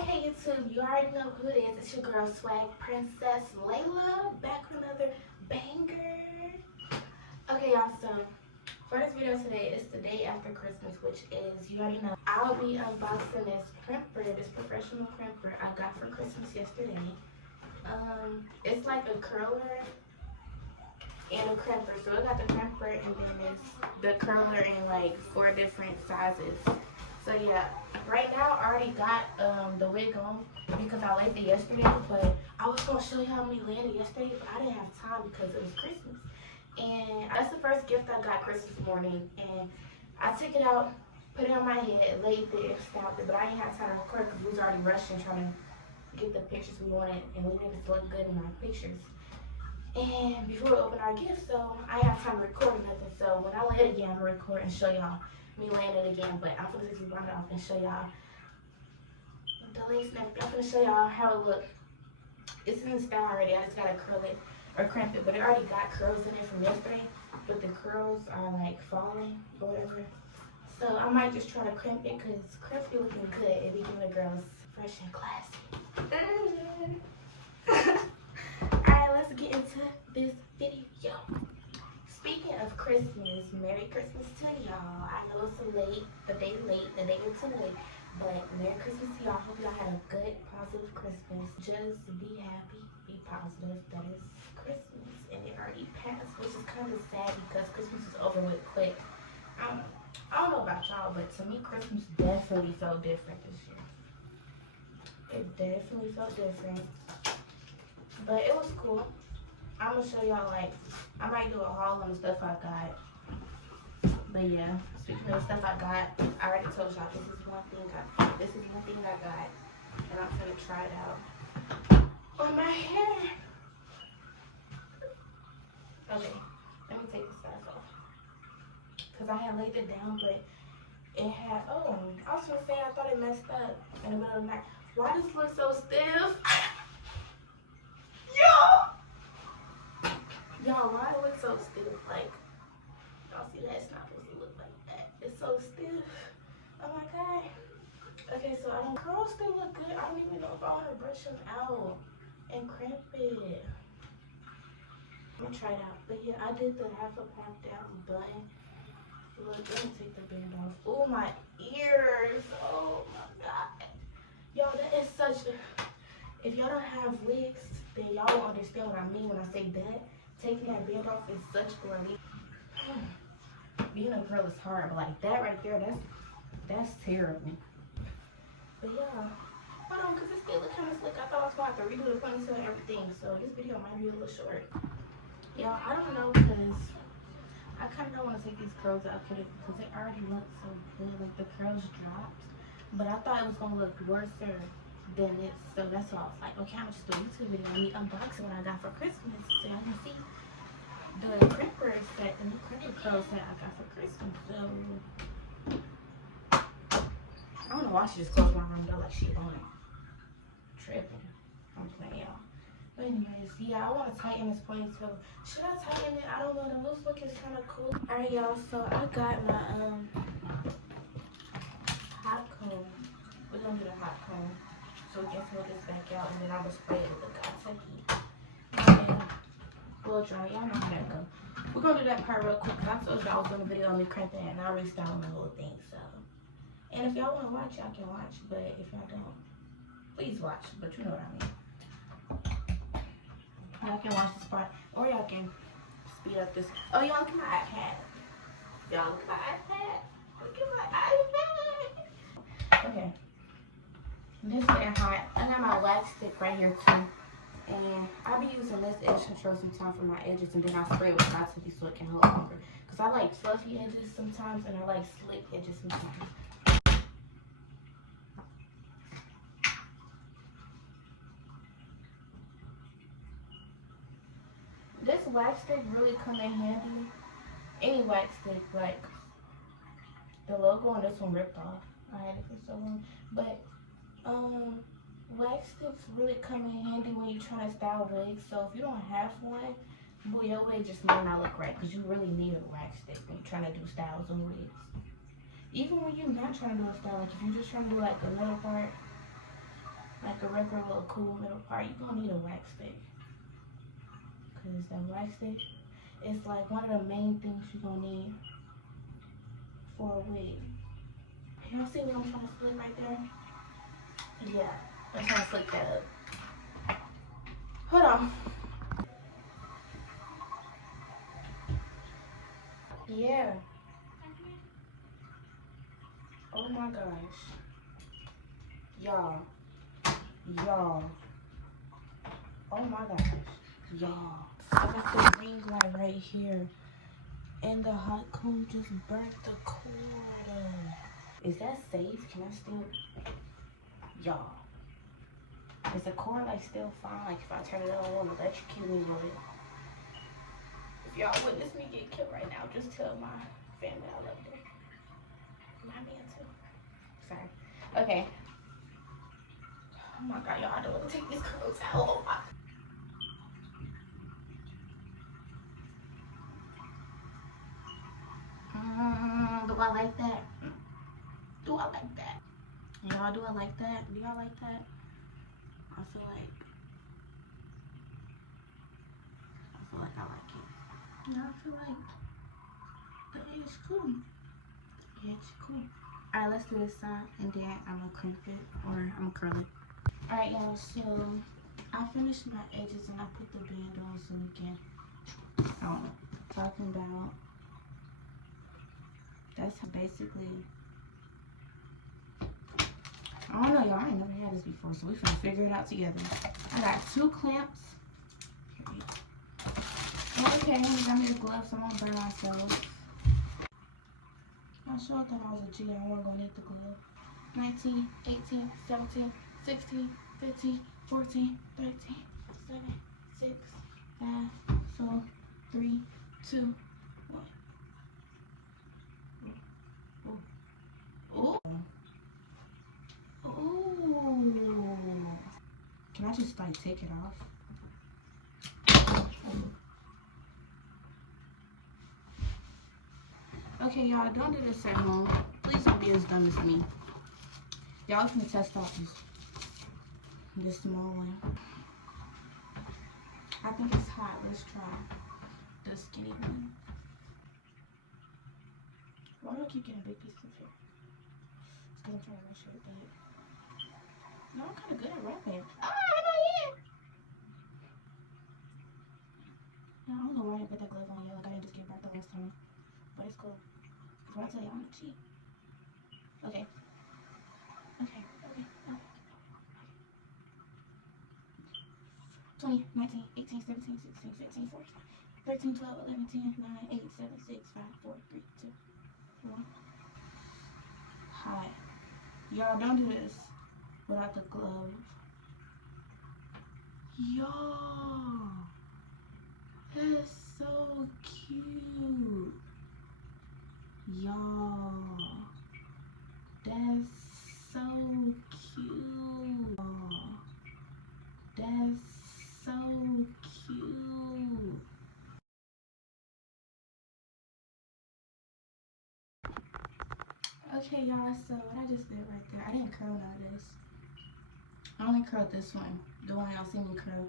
Okay, YouTube, you already know who it is. It's your girl, Swag Princess Layla, back with another banger. Okay, y'all, so for this video today, it's the day after Christmas, which is, you already know, I'll be unboxing this crimper, this professional crimper I got for Christmas yesterday. It's like a curler and a crimper. So I got the crimper and then it's the curler in like 4 different sizes. So yeah, right now I already got the wig on because I liked it yesterday, but I was gonna show you how many landed yesterday, but I didn't have time because it was Christmas. And that's the first gift I got Christmas morning. And I took it out, put it on my head, laid there, stamped it, but I didn't have time to record because we was already rushing trying to get the pictures we wanted, and we needed to look good in our pictures. And before we open our gift, so I didn't have time to record or nothing. So when I lay it again, I'm gonna record and show y'all me laying it again. But I'm gonna just run it off and show y'all the lace and everything. I'm gonna show y'all how it looks. It's in the style already. I just gotta curl it or crimp it, but it already got curls in it from yesterday. But the curls are like falling or whatever. So I might just try to crimp it because crimp be looking good. It be giving the girls fresh and classy. Alright, let's get into this video. Speaking of Christmas, Merry Christmas to y'all. I know it's the day or two late, but Merry Christmas to y'all. Hope y'all had a good, positive Christmas. Just be happy, be positive. That is Christmas, and it already passed, which is kind of sad because Christmas is over with quick. I don't know about y'all, but to me, Christmas definitely felt different this year. It definitely felt different. But it was cool. I'm gonna show y'all, like, I might do a haul on the stuff I got. But yeah, speaking of the stuff I got, I already told y'all this is one thing I got. And I'm gonna try it out on my hair. Okay, let me take this stuff off. Because I had laid it down, but it had, I was gonna say I thought it messed up in the middle of the night. Why does it look so stiff? Y'all, why do it look so stiff? Like, y'all see that? It's not supposed to look like that. It's so stiff. Oh my god. Okay, so curls still look good. I don't even know if I want to brush them out and crimp it. I'm gonna try it out. But yeah, I did the half a pop down bun. Look, let me take the band off. Oh, my ears. Oh my god. Y'all, that is such a... If y'all don't have wigs, then y'all won't understand what I mean when I say that. Taking that band off is such a relief. Being a girl is hard, but like that right there, that's terrible. But yeah, hold on, because it still look kind of slick. I thought I was going to have to redo the ponytail and everything, so this video might be a little short. Y'all, I don't know, because I kind of don't want to take these curls out because they already look so good. Like the curls dropped, but I thought it was going to look worse than it, so that's why I was like, okay, I'm just doing a YouTube video on me unboxing what I got for Christmas, so y'all can see the crimper set, the new crimper curl set I got for Christmas. So I don't know why she just closed my room door like she on tripping. I'm playing, y'all. But anyways, yeah, I want to tighten this ponytail. Should I tighten it? I don't know. The loose look is kind of cool. All right, y'all. So I got my hot comb. We're gonna do the hot comb. So we can fill this back out, and then I'm gonna spray it with the Kentucky. And then blow dry. Y'all know how that go. We're gonna do that part real quick because I told y'all I was doing a video on me crimping and I restyled the whole thing. So, and if y'all wanna watch, y'all can watch. But if y'all don't, please watch. But you know what I mean. Y'all can watch this part, or y'all can speed up this. Oh, y'all look at my iPad. Y'all look at my iPad. Look at my iPad. Okay. This is hot. I got my wax stick right here too. And I'll be using this edge control sometimes for my edges, and then I spray it with Kentucky so it can hold longer. Because I like fluffy edges sometimes, and I like slick edges sometimes. This wax stick really come in handy. Any wax stick, like the logo on this one ripped off. I had it for so long. But wax sticks really come in handy when you're trying to style wigs. So if you don't have one, boy, your wig just might not look right because you really need a wax stick when you're trying to do styles of wigs. Even when you're not trying to do a style, like if you're just trying to do like the middle part, like a regular little cool middle part, you're gonna need a wax stick. Because that wax stick is like one of the main things you're gonna need for a wig. Y'all see what I'm trying to slick right there? Yeah, I'm trying to slick that up. Hold on. Yeah. Oh my gosh. Y'all. Y'all. Oh my gosh. Y'all. I got the ring light right here. And the hot comb just burnt the cord. Is that safe? Can I still? Y'all. Is the cord like still fine? Like if I turn it on, it won't electrocute me, will it? If y'all witness me get killed right now, just tell my family I love them. My man too. Sorry. Okay. Oh my god, y'all, I don't want to take these curls out. Oh my. Do I like that? Do I like that? Y'all, do I like that? Do y'all like that? I feel like I like it. Yeah, I feel like that is cool. Yeah, it's cool. Alright, let's do this side and then I'm gonna crimp it or I'm gonna curl it. Alright, y'all, so I finished my edges and I put the band on so we can, I don't know, talking about, that's basically, I don't know, y'all, I ain't never had this before, so we finna figure it out together. I got 2 clamps. Okay, I got me the gloves so I won't burn myself. I sure thought I was a G, I wasn't gonna need the glove. 19, 18, 17, 16, 15, 14, 13, 7, 6, 5, 4, 3, 2, 1. Ooh. Ooh. Can I just like take it off? Okay, y'all, don't do this at home. Please don't be as dumb as me. Y'all can test out this small one. I think it's hot. Let's try the skinny one. Why do I keep getting big pieces of hair? It's because I'm trying to make sure it's big. No, I'm kind of good at rapping. Ah, my ear! No, I don't know why I didn't put that glove on yet. Like I didn't just get back the last time. But it's cool. Because when I tell you, I'm a cheat. Okay. Okay. Okay. 20, 19, 18, 17, 16, 15, 14, 13, 12, 11, 10, 9, 8, 7, 6, 5, 4, 3, 2, 1. Hi. Y'all, don't do this without the glove. Y'all, that's so cute. Y'all, that's so cute. That's so cute. Okay, y'all, so what I just did right there, I didn't curl none of this. I only curled this one, the one y'all see me curl,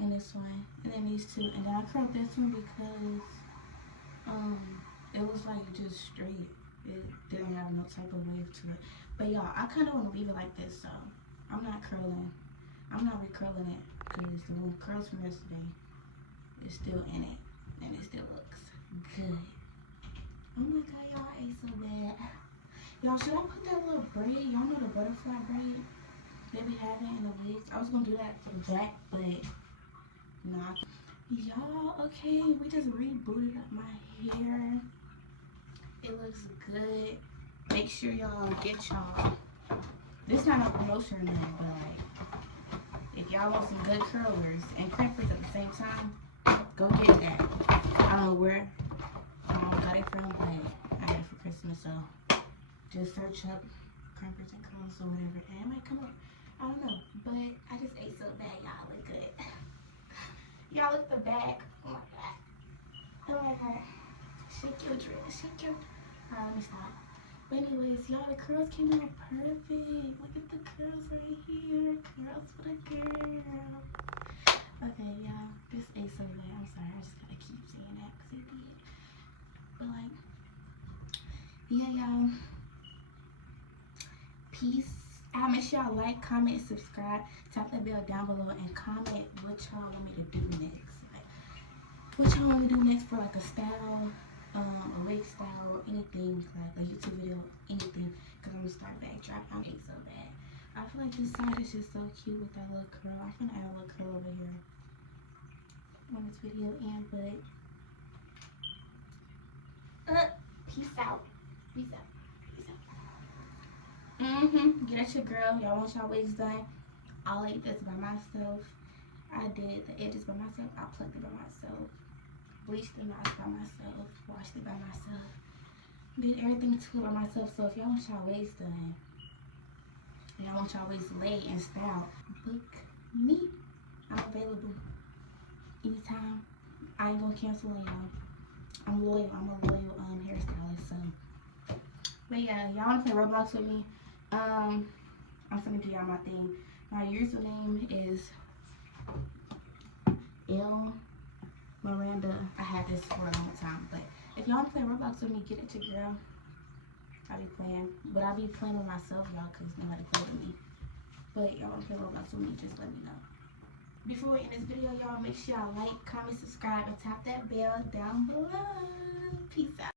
and this one, and then these 2, and then I curled this one because it was like just straight. It didn't have no type of wave to it. But y'all, I kind of want to leave it like this, so I'm not curling. I'm not recurling it because the little curls from yesterday is still in it, and it still looks good. Oh my god, y'all ate so bad. Y'all, should I put that little braid? Y'all know the butterfly braid they be having in the wigs? I was gonna do that for the back, but nah. Y'all, okay, we just rebooted up my hair. It looks good. Make sure y'all get y'all. This not a promotion or nothing, but like, if y'all want some good curlers and crimpers at the same time, go get that. I don't know where I got it from, but I got it for Christmas, so just search up crimpers and curls or whatever, and it might come up. I don't know, but I just ate so bad. Y'all look good. Y'all look the back. Oh my god. Oh my god. Shake your dress. Shake your. Alright, let me stop. But anyways, y'all, the curls came out perfect. Look at the curls right here. peace out. Make sure y'all like, comment, subscribe, tap that bell down below, and comment what y'all want me to do next. Like, what y'all want me to do next for like a style, a wig style, or anything, like a YouTube video, anything. Cause I'm gonna start backdrop. I'm getting so bad. I feel like this side is just so cute with that little curl. I'm gonna add a little curl over here on this video and but peace out. Peace out. Peace out. Get at your girl. Y'all want y'all wigs done. I laid this by myself. I did the edges by myself. I plucked it by myself. Bleached the knots by myself. Washed it by myself. Did everything to it by myself. So if y'all want y'all wigs done, and y'all want y'all wigs laid and styled, book me. I'm available anytime. I ain't gonna cancel on y'all. I'm loyal. I'm a loyal hairstylist. So, but yeah, y'all wanna play Roblox with me? I'm gonna give y'all my thing. My username is L Miranda. I had this for a long time, but if y'all wanna play Roblox with me, get it to girl. I be playing, but I be playing with myself, y'all, cause nobody play with me. But y'all wanna play Roblox with me? Just let me know. Before we end this video, y'all, make sure y'all like, comment, subscribe, and tap that bell down below. Peace out.